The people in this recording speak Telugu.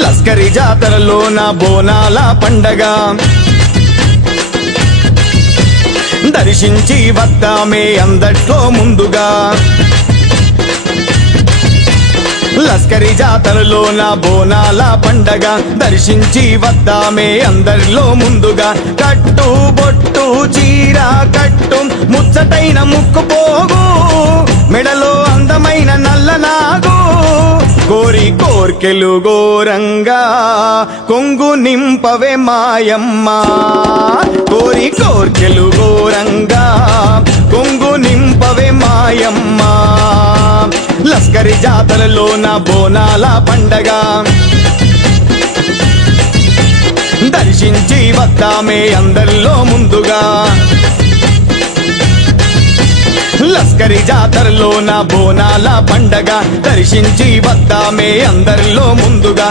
లస్కరి జాతరలోన బోనాల పండగ దర్శించి వద్దామే అందట్లో ముందుగా లస్కరి జాతరలోన బోనాల పండగ దర్శించి వద్దామే అందరిలో ముందుగా కట్టు బొట్టు చీర కట్టు ముచ్చటైన ముక్కు పోగు మెడలో అందమైన నల్లనాగు కోరి కోర్కెలు గోరంగా కొంగు నింపవే మాయమ్మ కోరి కోర్కెలు గోరంగా కొంగు నింపవే మాయమ్మ లస్కరి జాతరలోన బోనాల పండగ దర్శించి వద్దామే అందరిలో ముందుగా లస్కరి జాతరలోన బోనాల పండగ దర్శించి వద్దామే అందరిలో ముందుగా